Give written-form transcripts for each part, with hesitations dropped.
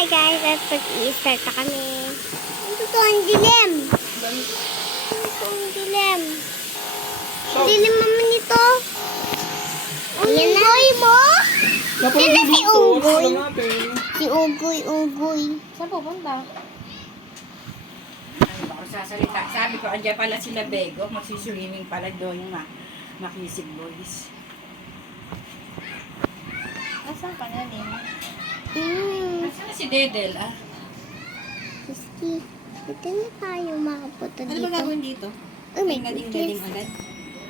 Hi guys, at pag-i-start na kami. Ito ang dilim. Ito ang dilim. Ang dilim naman ito. Ayan na. Mo? Sino si Ugoy? Si Ugoy. Saan pupunta? Ano ba ako sasalita? Sabi ko, andyan pala sila Bego. Magsiswimming pala doon yung makisig boys. Asan ka na din? Saan si Dedel ah? Miski, dito na tayo makapunta Ano dito. ba gagawin dito? Oh my Galing goodness. agad?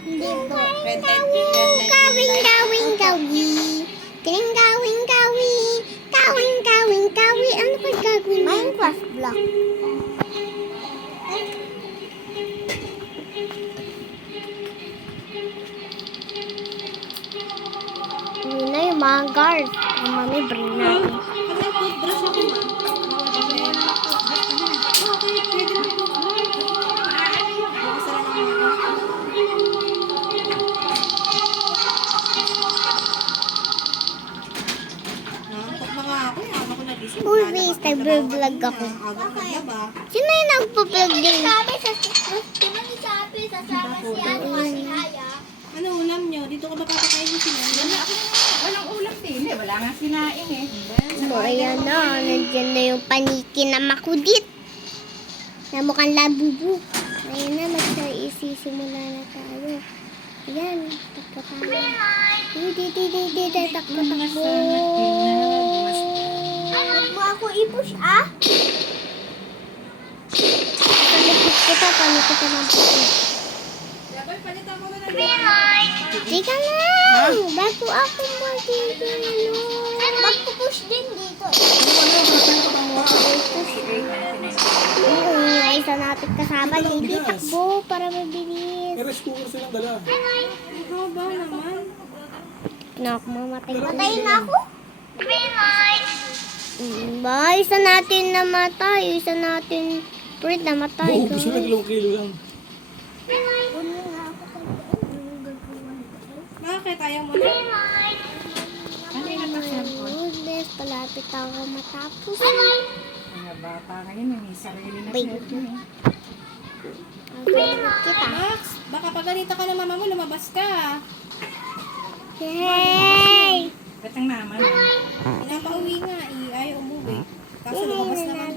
Hindi po. Red light. Gawing gawi. Ting gawing gawi. Gawing gawi. Ano pa gagawin? Minecraft block. Yun na yung mga guard. Ang mami, bring natin. Nag-toothbrush ako ma. Okay, pwede na po. Nakakot na nga ako. Ako ko nagising. Always, nag-vlog ako. Agang paglaba. Sino yung nagpa-vlog din? Ano ulam nyo? Dito ka ba papakain yung sila? Walang ulam din eh. Wala nga sinain eh. So, ayan na. Nandiyan na yung paniki na makudit. Na mukhang labubu. Ayan na, magsisimula na tayo. Ayan, takbo tayo. Takbo. Huwag mo ako i-push, ah? Paano kita mag-push? Palitan mo na ng Teka lang! Bago ako mag-push. Mag-push din dito. Oo, isa natin kasama. Hindi takbo para mabilis. Rice cooker silang dala. haba naman. Mamatay. Matay na ako? Ba, isa natin namatay. Isa natin Fred namatay. Maubos na 2 kilo lang. Bakit? Ayaw mo na? Ano yung nagpa-cellphone? Goodness, palapit ako matapos. Mga bata ngayon, may sarili na Wait. cellphone eh. Kita. Max, baka pagalita ka ng mama mo, lumabas ka. Yay! Ba't ang mama na? Pinapauwi nga, ayaw umuwi. Kaso lumabas naman.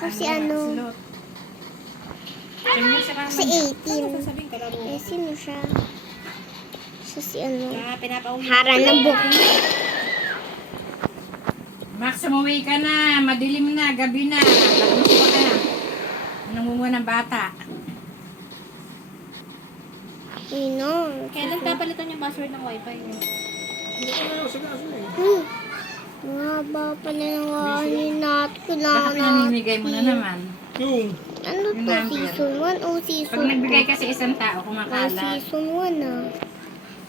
Kasi ano? Si 18. Ano sasabihin ka laro? Eh, sino siya? Si ano? Pinapauwi. Hara ng buhok. Max, umuwi ka na. Madilim na. Gabi na. Labas pa ka. Nangunguha ng bata. Sino? Kailan papalitan yung password ng wifi niyo? Hindi ko na sa gaso eh. Mahaba pala ng kanin natin. Baka Kailangan natin. pinamimigay mo na naman. Yung, Ano to? number. Season 1 o season Pag 2? nagbigay ka sa isang tao, Ay, kumakalat. season 1 ah.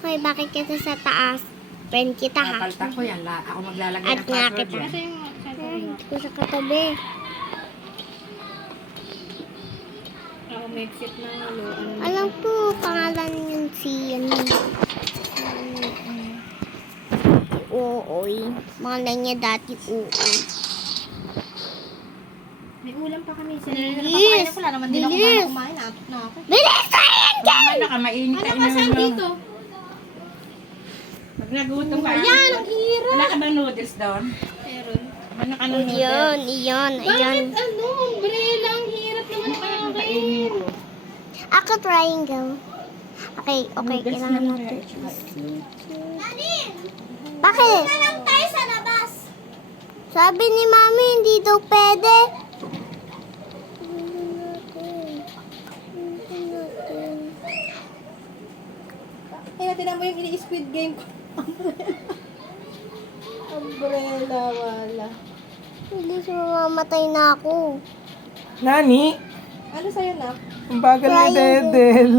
Okay, bakit kasi sa taas? Friend kita ha. Kapalta ko yan. Ako maglalagay At ng nga password kita. yan. Ito yung Ay, hindi ko sa katabi. ako may exit na lo. Alam ko, pangalan yun si ano. Ooy. Pangalan niya dati Ooy. May ulam pa kami. Bilis! Wala naman din ako Bilis! kumain. Natot na ako. Bilis tayo! Ano ka, mainit Ano ka ka saan inumin mo. dito? Pag nagutom ka. Yan, ang hirap. Wala ka bang noodles doon? Meron. Ano ka ng noodles? Iyon, iyon, iyon. Bakit ano? Umbrella, ang hirap naman Kainin kakain. ko. Ako triangle. Okay, kailangan natin. Bakit? tayo sa labas. Sabi ni Mami, hindi daw pwede. Kaya tinan mo yung ini-squid game ko. Umbrella, wala. Bilis, mamamatay na ako. Nani? Ano sa'yo na? Ang bagal ni Dedel.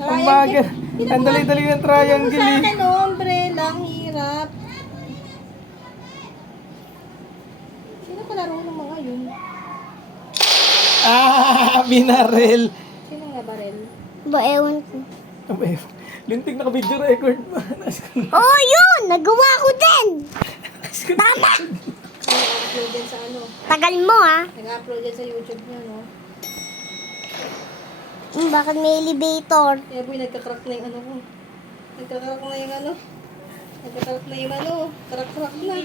Ang bagal. Ang dali-dali ng triangle Sa eh. akin, umbrella, ang hirap. Sino kalaro ng mga yun? Ah, binarel. Sino nga barel? Ba, ewan ko. Abay, lintik na ka-video record mo. Oh, yun! Nagawa ko din! Tama! Tagal mo, ha? Nag-upload yan sa YouTube niya, no? Bakit may elevator? Kaya boy, nagka-crack na yung ano ko. Nagka-crack na yung ano. Nagka-crack na yung ano. Crack na.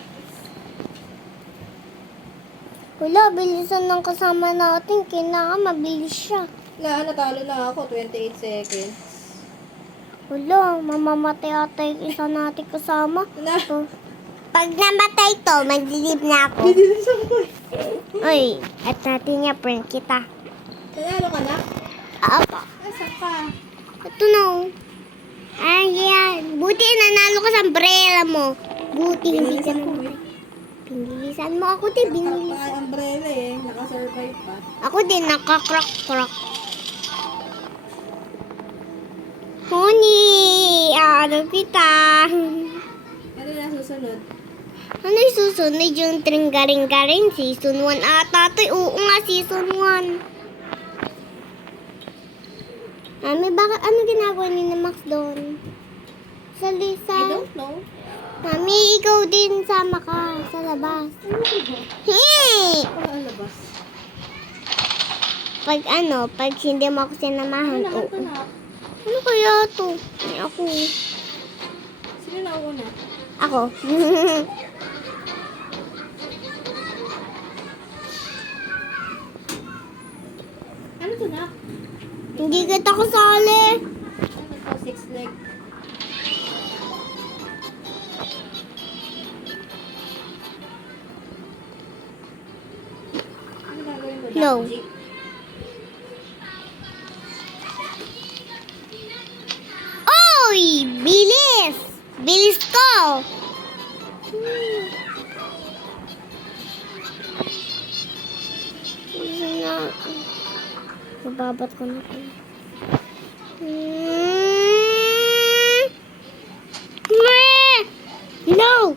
Wala, bilisan ng kasama natin. Kailangan mabilis siya. Natalo na ako. 28 seconds. Wala, mamamatay ata yung isa natin kasama. Na. So, pag namatay to, mag-leave na ako. Bidilisan ko eh. Uy, at natin niya, prank kita. Nanalo ka na? Apa. Asa ka? Ito na, oh. Ay, yan. Buti nanalo ka sa umbrella mo. Buti hindi ka Binilisan ko namatay. eh. Pinilisan mo ako din, Crack binilisan. pa ang umbrella eh. Nakasurvive pa. Ako din, nakakrock-crock. Honey, ano kita? Ano na susunod? Ano yung susunod? Yung tringgaring-garing? Season 1 ata ito. Oo nga, season 1. Mami, bakit ano ginagawa ni na Max doon? Sa I Lisa. don't know. Mami, ikaw din sama ka sa labas. Hey! Ano ang labas? Pag hindi mo ako sinamahan. Ano naman Oo. ito na? Ano kaya to? Ay, ako. Sino na una? Ako. Ano to na? Hindi kita kasali. Ano to? 6 leg. Ano gagawin mo? No. Duck Jeep? Oy! Bilis! Bilis ko! Ibabat ko na ito. No!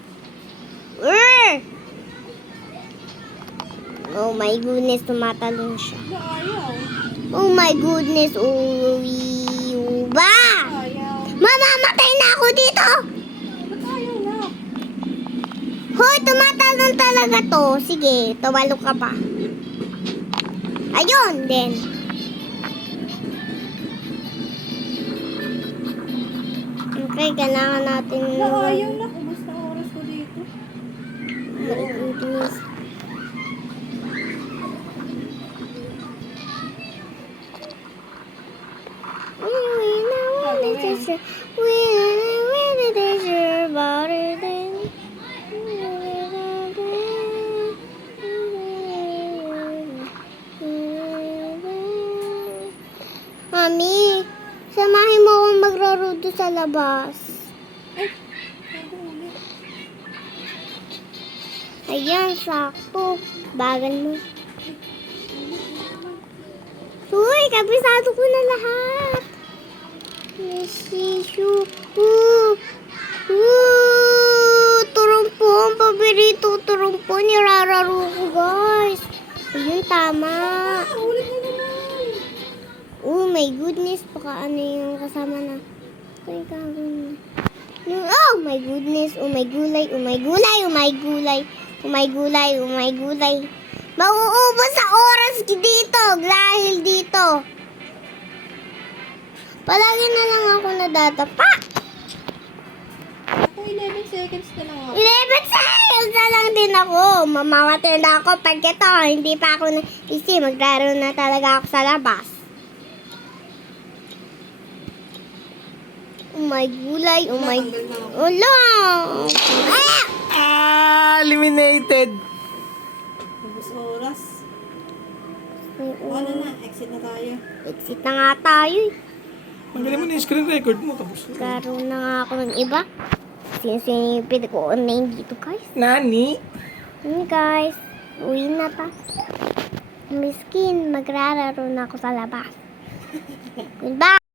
Oh my goodness, tumatalon siya. Ba, ayaw. Oh my goodness, ba? Ayaw. Mamamatay na ako dito! Ba't ayaw na? Hoy, tumatalon talaga to. Sige, tawalo ka pa. Ayun, din. Okay, kailangan natin... Ba, ayaw na. Ubus na oras ko dito. My goodness. Mami, samahin mo akong magrarudo sa labas. Ako ulit. Ayan, sakto. Bagal mo. Uy, kabisado ko na lahat. Mesisyo. Turumpo. Ang paborito turumpo. Nirararo ko, guys. Ayun, tama. Ulit na naman. Oh my goodness. Baka ano yung kasama na. Ay, gagawin na. Oh my goodness. Oh my gulay. Oh my gulay. Oh my gulay. Oh my gulay. Oh my gulay. Mauubos sa oras dito. Dahil dito. Palagi na lang ako nadadapa. Ako 11 seconds na lang ako. 11 seconds na lang din ako. Mamamatay na ako pag ito. Hindi pa ako na-isi. Maglaro na talaga ako sa labas. Oh my gulay. Oh my... Natanggal na ako. Wala. Eliminated. Ubus oras. Ay, Ano na? Exit na tayo. exit na nga tayo. Ang galing mo na yung screen record mo. Tapos. Laro na nga ako ng iba. Sinipid ko online dito, guys. Nani? Guys, uwi na ta. Miskin, magrararo na ako sa labas. Goodbye!